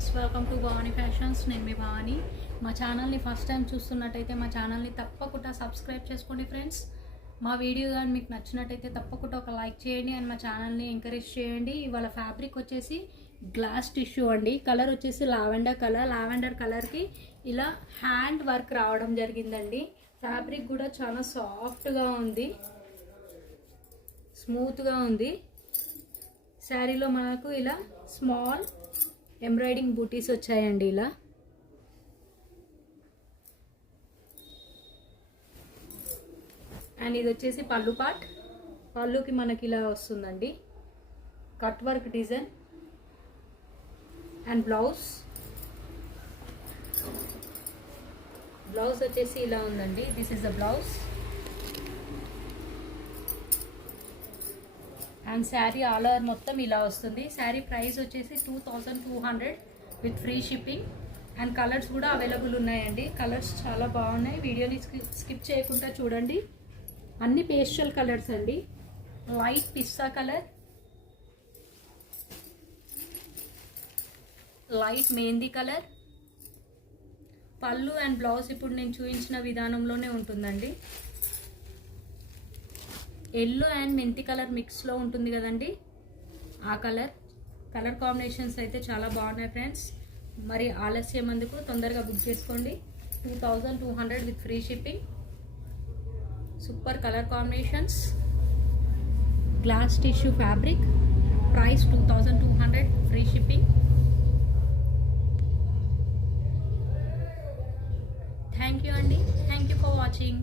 Friends, welcome to Bhavani fashions. నేను మీ భవానీ. మా ఛానల్ని ఫస్ట్ టైం చూస్తున్నట్టయితే మా ఛానల్ని తప్పకుండా సబ్స్క్రైబ్ చేసుకోండి ఫ్రెండ్స్. మా వీడియో కానీ మీకు నచ్చినట్టయితే తప్పకుండా ఒక లైక్ చేయండి అండ్ మా ఛానల్ని ఎంకరేజ్ చేయండి. ఇవాళ ఫ్యాబ్రిక్ వచ్చేసి గ్లాస్ టిష్యూ అండి. కలర్ వచ్చేసి లావెండర్ కలర్కి ఇలా హ్యాండ్ వర్క్ రావడం జరిగిందండి. ఫ్యాబ్రిక్ కూడా చాలా సాఫ్ట్గా ఉంది, స్మూత్గా ఉంది. శారీలో మనకు ఇలా స్మాల్ ఎంబ్రాయిడింగ్ బూటీస్ వచ్చాయండి. ఇలా అండ్ ఇది వచ్చేసి పళ్ళు పార్ట్. పళ్ళుకి మనకి ఇలా వస్తుందండి cut work design. And blouse వచ్చేసి ఇలా ఉందండి. This is the blouse. And sari all over మొత్తం ఇలా వస్తుంది. శారీ ప్రైస్ వచ్చేసి 2200 with free shipping. And colours కూడా అవైలబుల్ ఉన్నాయండి. కలర్స్ చాలా బాగున్నాయి. వీడియోని స్కిప్ చేయకుండా చూడండి. అన్ని పేస్టల్ కలర్స్ అండి. లైట్ పిస్తా కలర్, లైట్ మెహందీ కలర్. పళ్ళు అండ్ బ్లౌజ్ ఇప్పుడు నేను చూపించిన విధానంలోనే ఉంటుందండి. ఎల్లో అండ్ మెంతి కలర్ మిక్స్లో ఉంటుంది కదండి, ఆ కలర్ కాంబినేషన్స్ అయితే చాలా బాగున్నాయి ఫ్రెండ్స్. మరి ఆలస్యం అందుకు తొందరగా బుక్ చేసుకోండి. 2200 with free shipping. Super colour combinations. Glass tissue fabric. Price 2200, free shipping. Thank you అండి. Thank you for watching.